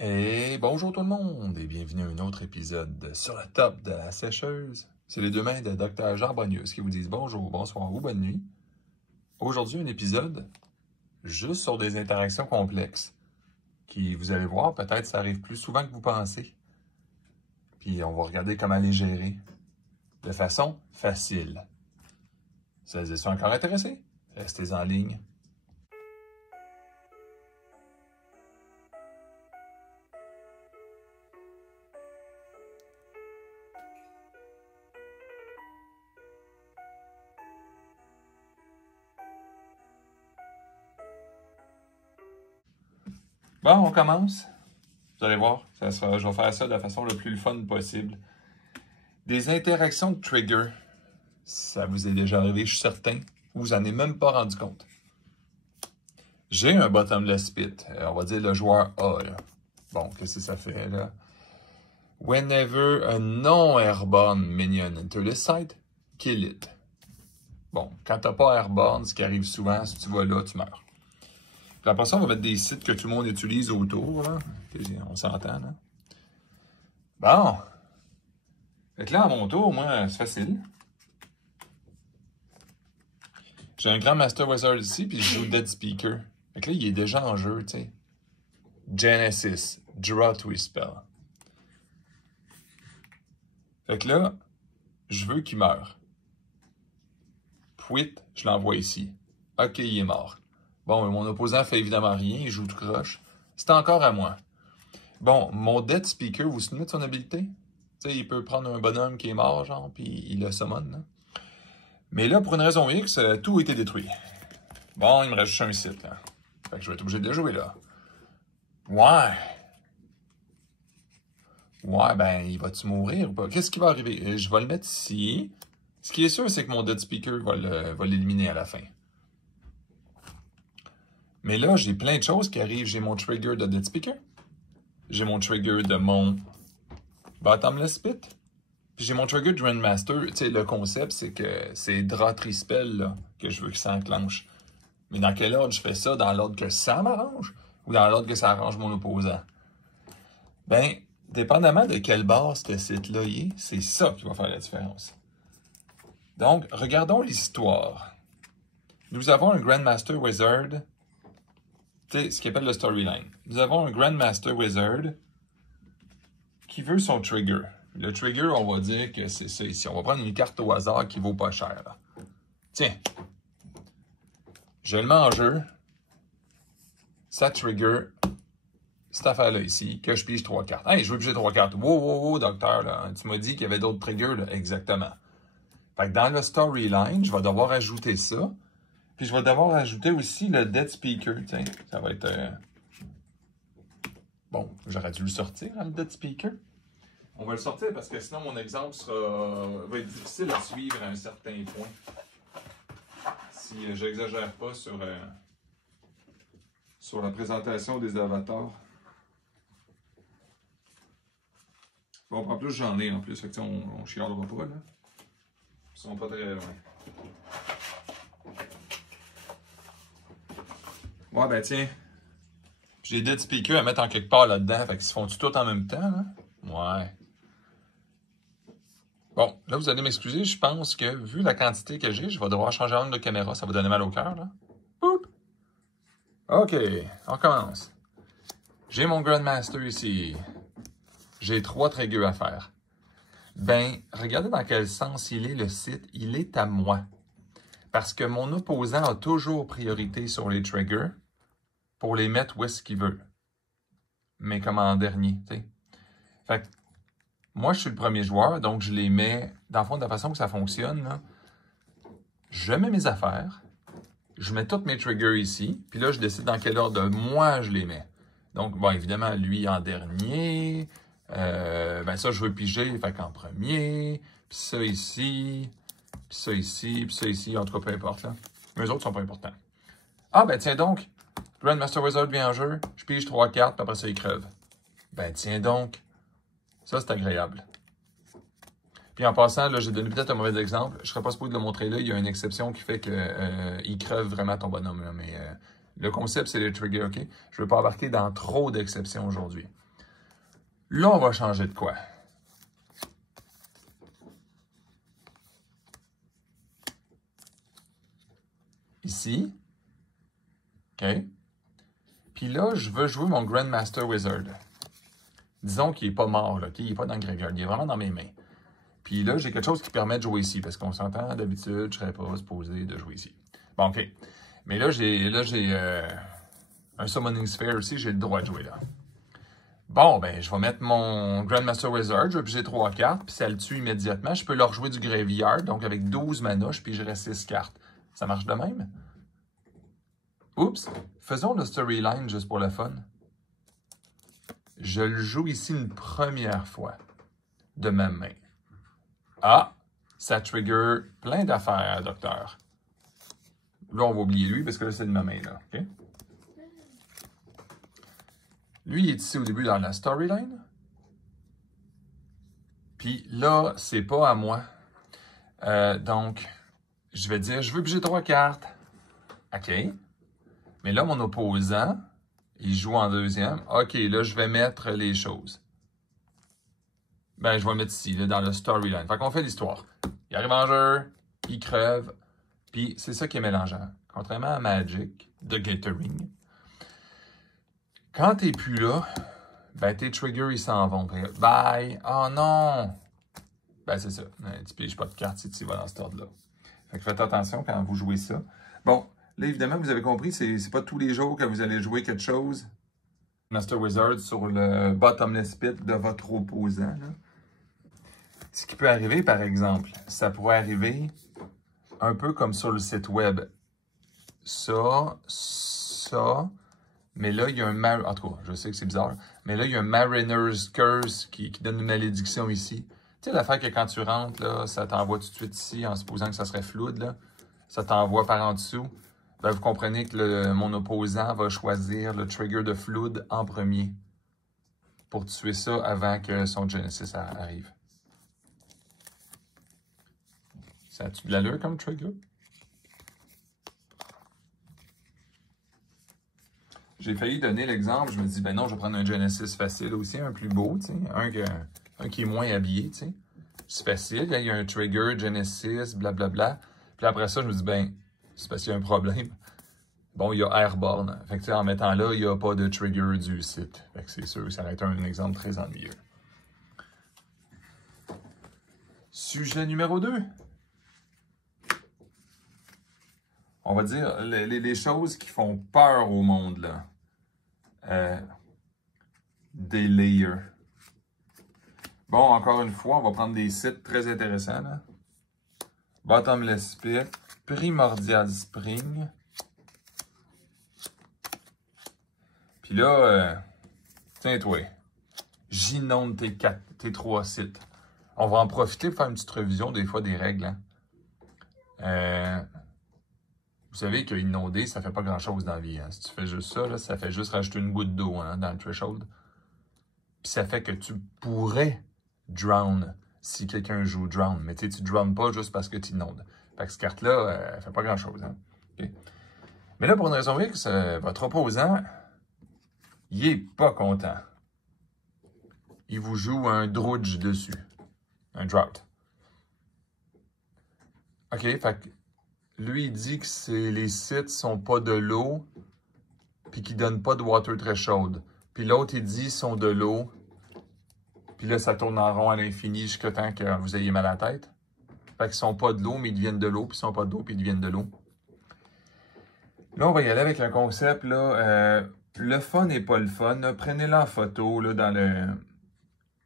Et bonjour tout le monde et bienvenue à un autre épisode de Sur le top de la sécheuse. C'est les deux mains de Dr. Jean Bonnius qui vous disent bonjour, bonsoir ou bonne nuit. Aujourd'hui, un épisode juste sur des interactions complexes qui, vous allez voir, peut-être ça arrive plus souvent que vous pensez. Puis on va regarder comment les gérer de façon facile. Si vous êtes encore intéressés, restez en ligne. Bon, on commence. Vous allez voir, je vais faire ça de la façon la plus fun possible. Des interactions de trigger, ça vous est déjà arrivé, je suis certain, ou vous n'en avez même pas rendu compte. J'ai un bottomless pit, on va dire le joueur A. Là. Bon, qu'est-ce que ça fait là? Whenever a non-airborne minion enter the site, kill it. Bon, quand t'as pas airborne, ce qui arrive souvent, si tu vas là, tu meurs. Puis après ça, on va mettre des sites que tout le monde utilise autour. Là. On s'entend, là. Bon. Fait que là, à mon tour, moi, c'est facile. J'ai un grand Master Wizard ici, puis je joue Dead Speaker. Fait que là, il est déjà en jeu, tu sais. Genesis, Draw Twist Spell. Fait que là, je veux qu'il meure. Puis, je l'envoie ici. OK, il est mort. Bon, mon opposant fait évidemment rien, il joue tout croche. C'est encore à moi. Bon, mon Dead Speaker, vous vous souvenez de son habilité? Tu sais, il peut prendre un bonhomme qui est mort, genre, puis il le summon, là. Mais là, pour une raison X, tout a été détruit. Bon, il me reste juste un site, là. Fait que je vais être obligé de le jouer, là. Ouais, ben, il va-tu mourir ou pas? Qu'est-ce qui va arriver? Je vais le mettre ici. Ce qui est sûr, c'est que mon Dead Speaker va l'éliminer à la fin. Mais là, j'ai plein de choses qui arrivent. J'ai mon trigger de Dead Speaker. J'ai mon trigger de mon Bottomless Pit. Puis j'ai mon trigger de Grandmaster. Tu sais, le concept, c'est que c'est Draw Spell là, que je veux qu'il s'enclenche. Mais dans quel ordre je fais ça? Dans l'ordre que ça m'arrange? Ou dans l'ordre que ça arrange mon opposant? Ben, dépendamment de quelle base ce site-là est, c'est ça qui va faire la différence. Donc, regardons l'histoire. Nous avons un Grandmaster Wizard, tu sais, ce qu'il appelle le storyline. Nous avons un Grandmaster Wizard qui veut son trigger. Le trigger, on va dire que c'est ça ici. On va prendre une carte au hasard qui vaut pas cher. Là. Tiens, je le mets en jeu. Ça trigger cette affaire-là ici, que je pige 3 cartes. Hey, je veux piger 3 cartes. Wow, docteur, là. Tu m'as dit qu'il y avait d'autres triggers, là. Exactement. Fait que dans le storyline, je vais devoir ajouter ça. Puis je vais devoir ajouter aussi le Dead Speaker. Tiens, ça va être... Bon, j'aurais dû le sortir, hein, le Dead Speaker. On va le sortir parce que sinon mon exemple va être difficile à suivre à un certain point. Si j'exagère pas sur la présentation des avatars. Bon, en plus j'en ai en plus, fait que on chialera pas là. Ils sont pas très loin. Ouais, ben tiens. J'ai Dead Speaker à mettre en quelque part là-dedans. Fait qu'ils se font tout en même temps, là? Ouais. Bon, là, vous allez m'excuser. Je pense que, vu la quantité que j'ai, je vais devoir changer l'angle de caméra. Ça va donner mal au cœur, là. Boop! OK, on commence. J'ai mon Grandmaster ici. J'ai 3 triggers à faire. Ben, regardez dans quel sens il est, le site. Il est à moi. Parce que mon opposant a toujours priorité sur les triggers pour les mettre où est-ce qu'il veut. Mais comme en dernier, tu sais. Fait que moi, je suis le premier joueur, donc je les mets, dans le fond, de la façon que ça fonctionne, là, je mets mes affaires, je mets tous mes triggers ici, puis là, je décide dans quel ordre moi je les mets. Donc, bon, évidemment, lui en dernier, ben ça, je veux piger, fait qu'en premier, puis ça ici, puis ça ici, puis ça ici, en tout cas, peu importe, là. Mais eux autres sont pas importants. Ah, ben tiens donc, Grandmaster Wizard vient en jeu, je pige 3 cartes, puis après ça, il crève. Ben tiens donc, ça, c'est agréable. Puis en passant, là, j'ai donné peut-être un mauvais exemple. Je ne serais pas supposé de le montrer là. Il y a une exception qui fait qu'il crève vraiment ton bonhomme. Là. Mais le concept, c'est le trigger, OK? Je ne veux pas embarquer dans trop d'exceptions aujourd'hui. Là, on va changer de quoi? Ici. OK. Puis là, je veux jouer mon Grandmaster Wizard. Disons qu'il n'est pas mort, là, il n'est pas dans le graveyard, il est vraiment dans mes mains. Puis là, j'ai quelque chose qui permet de jouer ici, parce qu'on s'entend, d'habitude, je ne serais pas supposé de jouer ici. Bon, OK. Mais là, j'ai un Summoning Sphere aussi, j'ai le droit de jouer là. Bon, ben, je vais mettre mon Grandmaster Wizard, je vais piger 3 cartes, puis ça le tue immédiatement. Je peux leur jouer du graveyard, donc avec 12 mana, je pigerai 6 cartes. Ça marche de même? Oups! Faisons le storyline juste pour le fun. Je le joue ici une première fois de ma main. Ah! Ça trigger plein d'affaires, docteur. Là, on va oublier lui, parce que là, c'est de ma main, là. OK? Lui, il est ici au début dans la storyline. Puis là, c'est pas à moi. Donc, je vais dire, je veux piger 3 cartes. OK. Mais là, mon opposant, il joue en deuxième. OK, là, je vais mettre les choses. Ben, je vais mettre ici, là, dans le storyline. Fait qu'on fait l'histoire. Il arrive en jeu, il crève, puis c'est ça qui est mélangeant. Contrairement à Magic, de Gathering, quand t'es plus là, ben tes triggers, ils s'en vont. Bye! Oh non! Ben c'est ça. Tu piges pas de cartes si tu vas dans cet ordre-là. Fait que faites attention quand vous jouez ça. Bon, là, évidemment, vous avez compris, c'est pas tous les jours que vous allez jouer quelque chose. Master Wizard sur le bottomless pit de votre opposant, là. Ce qui peut arriver, par exemple, ça pourrait arriver un peu comme sur le site web. Ça, mais là, il y a un... En tout cas, je sais que c'est bizarre, mais là, il y a un Mariner's Curse qui donne une malédiction ici. Tu sais, l'affaire que quand tu rentres, là, ça t'envoie tout de suite ici, en supposant que ça serait Flood, là. Ça t'envoie par en dessous. Ben, vous comprenez que mon opposant va choisir le trigger de Flood en premier pour tuer ça avant que son Genesis arrive. Ça a-tu de l'allure comme trigger? J'ai failli donner l'exemple, je me dis, ben non, je vais prendre un Genesis facile aussi, un plus beau, tu sais, un qui est moins habillé, tu sais. C'est facile, il y a un trigger, Genesis, blablabla. Puis après ça, je me dis, ben, c'est parce qu'il y a un problème. Bon, il y a Airborne. Fait que, tu sais, en mettant là, il n'y a pas de trigger du site. Fait que c'est sûr, ça aurait été un exemple très ennuyeux. Sujet numéro 2. On va dire les choses qui font peur au monde, là. Des layers. Bon, encore une fois, on va prendre des sites très intéressants, là. Bottomless Pit, Primordial Spring. Puis là, tiens-toi, j'inonde tes 3 sites. On va en profiter pour faire une petite révision des fois des règles, hein. Vous savez qu'inonder, ça fait pas grand-chose dans la vie. Hein. Si tu fais juste ça, là, ça fait juste rajouter une goutte d'eau, hein, dans le threshold. Puis ça fait que tu pourrais drown si quelqu'un joue drown. Mais tu drown pas juste parce que tu inondes. Fait que cette carte-là, elle fait pas grand-chose. Hein. Okay. Mais là, pour une raison X, votre opposant, il est pas content. Il vous joue un Drudge dessus. Un Drought. OK, fait que lui, il dit que les sites sont pas de l'eau, puis qu'ils donnent pas de water threshold. Puis l'autre, il dit qu'ils sont de l'eau, puis là, ça tourne en rond à l'infini jusqu'à temps que vous ayez mal à la tête. Fait qu'ils sont pas de l'eau, mais ils deviennent de l'eau, puis ils sont pas de l'eau, puis ils deviennent de l'eau. Là, on va y aller avec un concept, là. Le fun n'est pas le fun. Prenez-le en photo, là,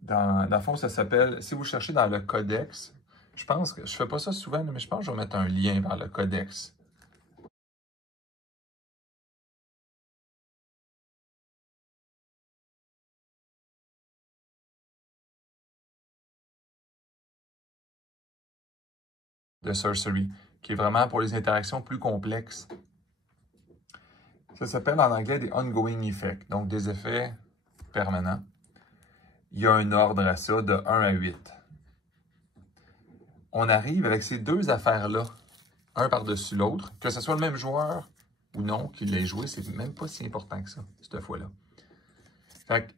dans le fond, ça s'appelle, si vous cherchez dans le codex, je pense que, je fais pas ça souvent, mais je pense que je vais mettre un lien vers le codex. De Sorcery, qui est vraiment pour les interactions plus complexes. Ça s'appelle en anglais des ongoing effects, donc des effets permanents. Il y a un ordre à ça de 1 à 8. On arrive avec ces deux affaires-là, un par-dessus l'autre, que ce soit le même joueur ou non qui l'ait joué, c'est même pas si important que ça, cette fois-là. Fait que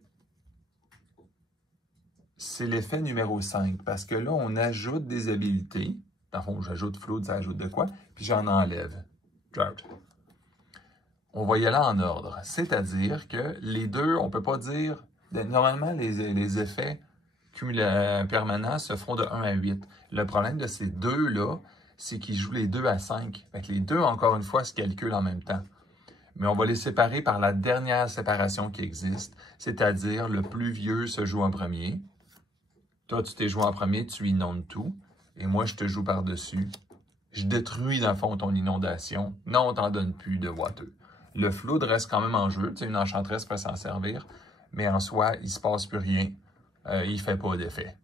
c'est l'effet numéro 5. Parce que là, on ajoute des habilités. Dans le fond, j'ajoute flood, ça ajoute de quoi? Puis j'en enlève. Drought. On va y aller en ordre. C'est-à-dire que les deux, on ne peut pas dire... Normalement, les effets permanents se font de 1 à 8. Le problème de ces deux-là, c'est qu'ils jouent les 2 à 5. Fait que les deux, encore une fois, se calculent en même temps. Mais on va les séparer par la dernière séparation qui existe, c'est-à-dire le plus vieux se joue en premier. Toi, tu t'es joué en premier, tu inondes tout. Et moi, je te joue par-dessus. Je détruis, dans le fond, ton inondation. Non, on t'en donne plus de water. Le flood reste quand même en jeu. Tu sais, une enchanteresse peut s'en servir. Mais en soi, il ne se passe plus rien. Il ne fait pas d'effet.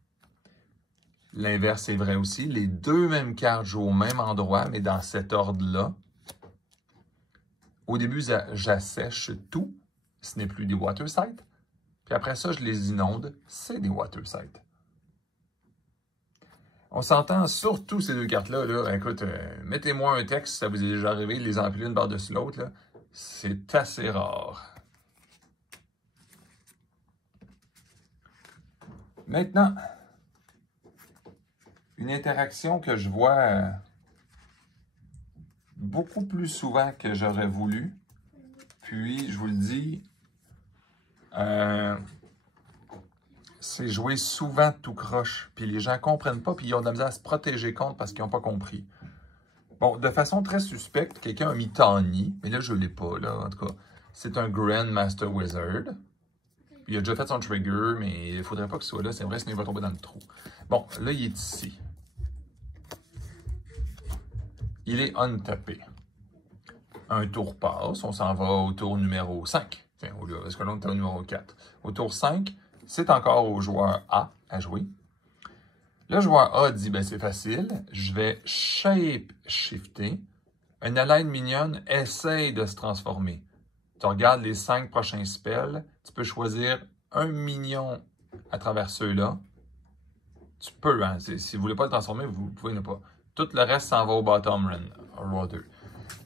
L'inverse est vrai aussi. Les deux mêmes cartes jouent au même endroit, mais dans cet ordre-là. Au début, j'assèche tout. Ce n'est plus des water sites. Puis après ça, je les inonde. C'est des water sites. On s'entend surtout ces deux cartes-là. Là. Écoute, mettez-moi un texte si ça vous est déjà arrivé, les empiler une par-dessus l'autre. C'est assez rare. Maintenant, une interaction que je vois beaucoup plus souvent que j'aurais voulu. Puis, je vous le dis, c'est jouer souvent tout croche. Puis les gens ne comprennent pas, puis ils ont de la misère à se protéger contre parce qu'ils n'ont pas compris. Bon, de façon très suspecte, quelqu'un a mis Tawny, mais là, je ne l'ai pas, là, en tout cas. C'est un Grand Master Wizard. Il a déjà fait son trigger, mais il ne faudrait pas qu'il soit là. C'est vrai, sinon il va tomber dans le trou. Bon, là, il est ici. Il est untapé. Un tour passe, on s'en va au tour numéro 5. Enfin, parce que là, on est au numéro 4. Au tour 5, c'est encore au joueur A à jouer. Le joueur A dit, ben c'est facile, je vais shape-shifter. Une allied mignonne essaye de se transformer. Tu regardes les 5 prochains spells, tu peux choisir un minion à travers ceux-là. Tu peux, hein, si vous ne voulez pas le transformer, vous pouvez ne pas. Tout le reste s'en va au bottom row 2.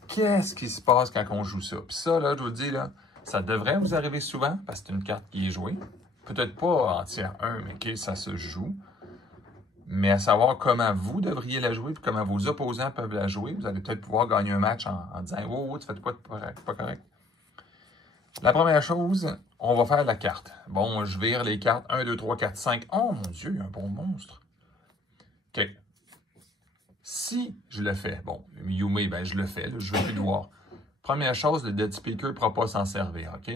Qu'est-ce qui se passe quand on joue ça? Puis ça, là, je vous dis, là, ça devrait vous arriver souvent, parce que c'est une carte qui est jouée. Peut-être pas en tiers 1, mais que ça se joue. Mais à savoir comment vous devriez la jouer, puis comment vos opposants peuvent la jouer, vous allez peut-être pouvoir gagner un match en disant « Oh, tu fais quoi de pas correct? » La première chose, on va faire la carte. Bon, je vire les cartes 1, 2, 3, 4, 5. Oh mon Dieu, il y a un bon monstre. OK. Si je le fais, bon, Yume, ben je le fais, là, je ne veux plus le voir. Première chose, le Dead Speaker ne pourra pas s'en servir, OK?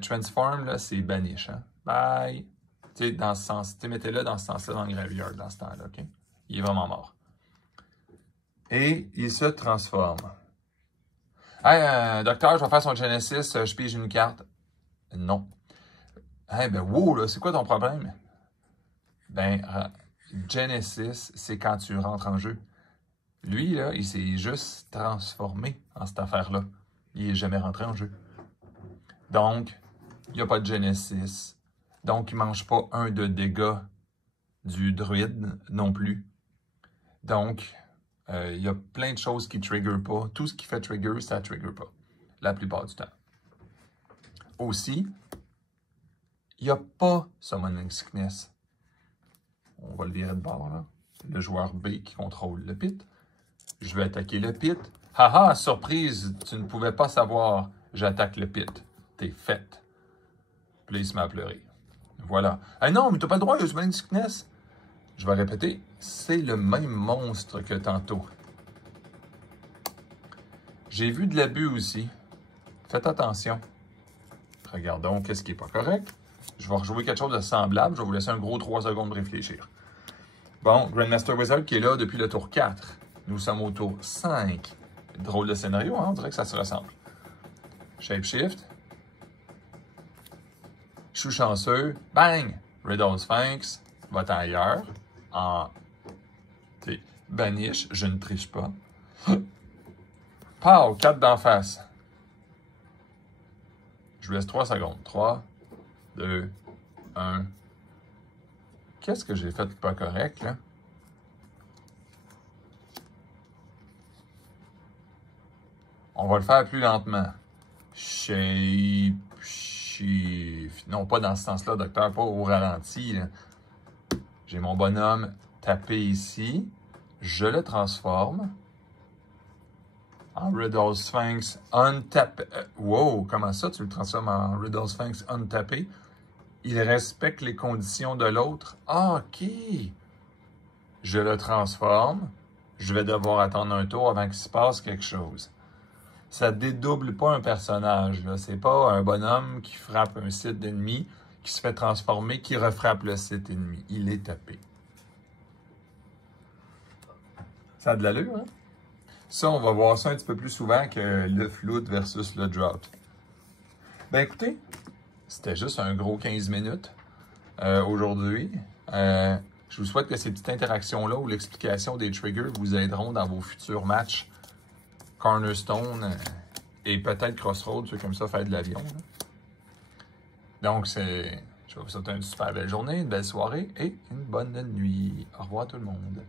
Transform, là, c'est banish, hein? Bye! Tu sais, dans ce sens, tu mettez-le dans ce sens-là, dans le graveyard, dans ce temps-là, OK? Il est vraiment mort. Et il se transforme. Hey, docteur, je vais faire son Genesis, je pige une carte. Non. Hey, ben, wow, là, c'est quoi ton problème? Ben, Genesis, c'est quand tu rentres en jeu. Lui, là, il s'est juste transformé en cette affaire-là. Il n'est jamais rentré en jeu. Donc, il n'y a pas de Genesis. Donc, il ne mange pas 1 de dégâts du druide non plus. Donc, il y a plein de choses qui ne triggerent pas. Tout ce qui fait trigger, ça ne trigger pas. La plupart du temps. Aussi, il n'y a pas Summoning Sickness. On va le virer de bord, là. Le joueur B qui contrôle le pit. Je vais attaquer le pit. Haha, surprise, tu ne pouvais pas savoir. J'attaque le pit. T'es faite. Puis là, il se met à pleurer. Voilà. Ah non, mais t'as pas le droit, il y a Summoning Sickness. Je vais répéter, c'est le même monstre que tantôt. J'ai vu de l'abus aussi. Faites attention. Regardons qu'est-ce qui n'est pas correct. Je vais rejouer quelque chose de semblable. Je vais vous laisser un gros 3 secondes de réfléchir. Bon, Grandmaster Wizard qui est là depuis le tour 4. Nous sommes au tour 5. Drôle de scénario, hein? On dirait que ça se ressemble. Shapeshift. Je suis chanceux. Bang! Riddle Sphinx. Va-t'en ailleurs. En banish. Je ne triche pas. Pow! 4 d'en face. Je vous laisse 3 secondes. 3, 2, 1. Qu'est-ce que j'ai fait de pas correct, là? On va le faire plus lentement. Shape Chief. Non, pas dans ce sens-là, docteur, pas au ralenti. J'ai mon bonhomme tapé ici. Je le transforme en Riddle Sphinx untapé. Wow, comment ça, tu le transformes en Riddle Sphinx untapé? Il respecte les conditions de l'autre. Ah, OK. Je le transforme. Je vais devoir attendre un tour avant qu'il se passe quelque chose. Ça ne dédouble pas un personnage. Ce n'est pas un bonhomme qui frappe un site d'ennemi, qui se fait transformer, qui refrappe le site ennemi. Il est tapé. Ça a de l'allure, hein? Ça, on va voir ça un petit peu plus souvent que le flood versus le drought. Ben écoutez, c'était juste un gros 15 minutes aujourd'hui. Je vous souhaite que ces petites interactions-là ou l'explication des triggers vous aideront dans vos futurs matchs Cornerstone et peut-être Crossroads, ceux comme ça, faire de l'avion. Donc, je vais vous souhaiter une super belle journée, une belle soirée et une bonne nuit. Au revoir tout le monde.